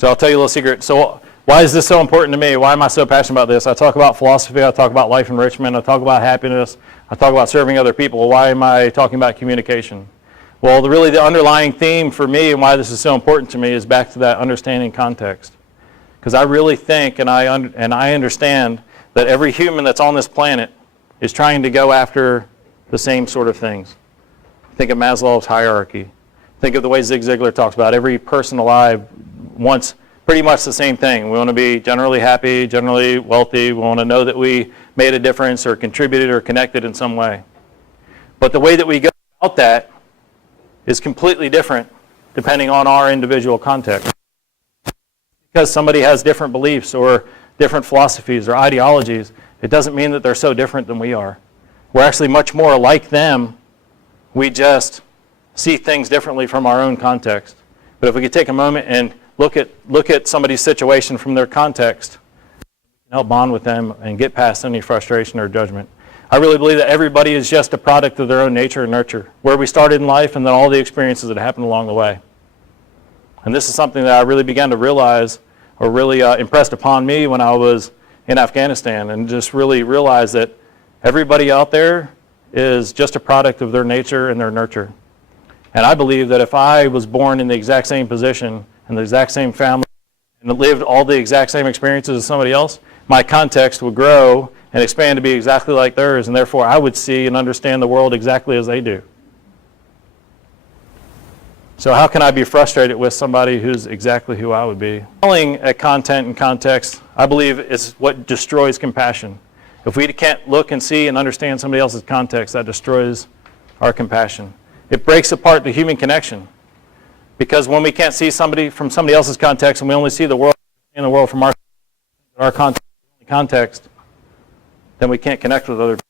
So I'll tell you a little secret. So why is this so important to me? Why am I so passionate about this? I talk about philosophy, I talk about life enrichment, I talk about happiness, I talk about serving other people. Why am I talking about communication? Well, really the underlying theme for me and why this is so important to me is back to that understanding context. Because I really think and I understand that every human that's on this planet is trying to go after the same sort of things. Think of Maslow's hierarchy. Think of the way Zig Ziglar talks about every person alive wants pretty much the same thing. We want to be generally happy, generally wealthy. We want to know that we made a difference or contributed or connected in some way. But the way that we go about that is completely different depending on our individual context. Because somebody has different beliefs or different philosophies or ideologies, it doesn't mean that they're so different than we are. We're actually much more like them. We just see things differently from our own context. But if we could take a moment and look at somebody's situation from their context, we can help bond with them and get past any frustration or judgment. I really believe that everybody is just a product of their own nature and nurture, where we started in life and then all the experiences that happened along the way. And this is something that I really began to realize, or really impressed upon me when I was in Afghanistan, and just really realized that everybody out there is just a product of their nature and their nurture. And I believe that if I was born in the exact same position, in the exact same family, and lived all the exact same experiences as somebody else, my context would grow and expand to be exactly like theirs, and therefore I would see and understand the world exactly as they do. So how can I be frustrated with somebody who's exactly who I would be? Failing at content and context, I believe, is what destroys compassion. If we can't look and see and understand somebody else's context, that destroys our compassion. It breaks apart the human connection. Because when we can't see somebody from somebody else's context and we only see the world in the world from our context, then we can't connect with other people.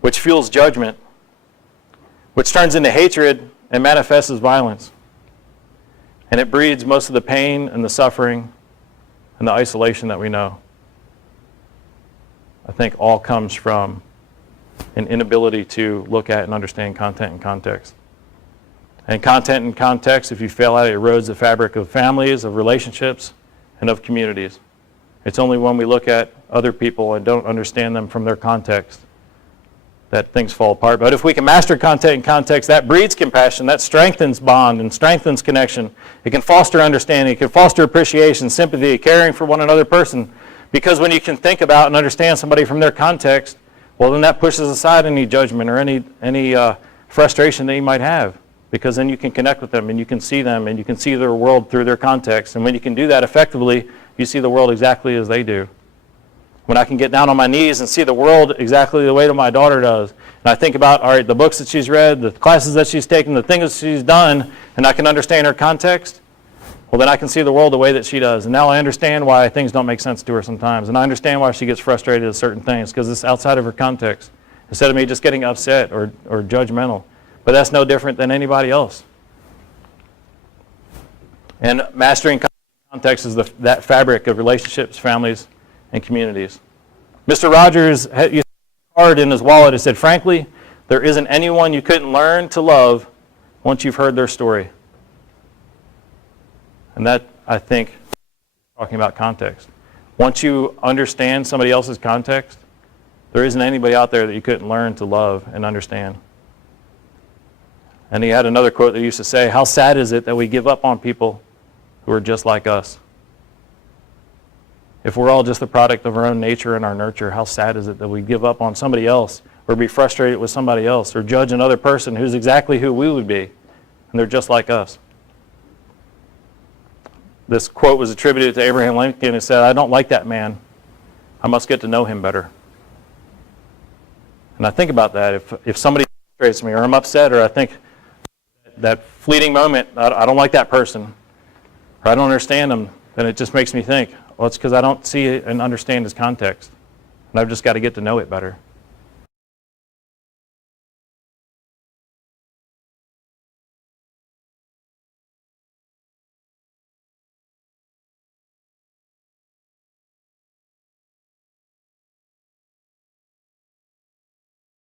Which fuels judgment, which turns into hatred and manifests as violence. And it breeds most of the pain and the suffering and the isolation that we know. I think all comes from an inability to look at and understand content and context. And content and context, if you fail at it, erodes the fabric of families, of relationships, and of communities. It's only when we look at other people and don't understand them from their context that things fall apart. But if we can master content and context, that breeds compassion, that strengthens bond and strengthens connection. It can foster understanding, it can foster appreciation, sympathy, caring for one another person. Because when you can think about and understand somebody from their context, well, then that pushes aside any judgment or any frustration that you might have. Because then you can connect with them and you can see them and you can see their world through their context. And when you can do that effectively, you see the world exactly as they do. When I can get down on my knees and see the world exactly the way that my daughter does, and I think about, all right, the books that she's read, the classes that she's taken, the things that she's done, and I can understand her context, well, then I can see the world the way that she does. And now I understand why things don't make sense to her sometimes. And I understand why she gets frustrated at certain things, because it's outside of her context, instead of me just getting upset or judgmental. But that's no different than anybody else. And mastering context is that fabric of relationships, families, and communities. Mr. Rogers had a card in his wallet. It said, frankly, there isn't anyone you couldn't learn to love once you've heard their story. And that, I think, talking about context. Once you understand somebody else's context, there isn't anybody out there that you couldn't learn to love and understand. And he had another quote that used to say, how sad is it that we give up on people who are just like us? If we're all just the product of our own nature and our nurture, how sad is it that we give up on somebody else or be frustrated with somebody else or judge another person who's exactly who we would be and they're just like us? This quote was attributed to Abraham Lincoln. It said, I don't like that man. I must get to know him better. And I think about that. If somebody frustrates me or I'm upset or I think that fleeting moment, I don't like that person or I don't understand them, then it just makes me think, well, it's because I don't see it and understand his context. And I've just got to get to know it better.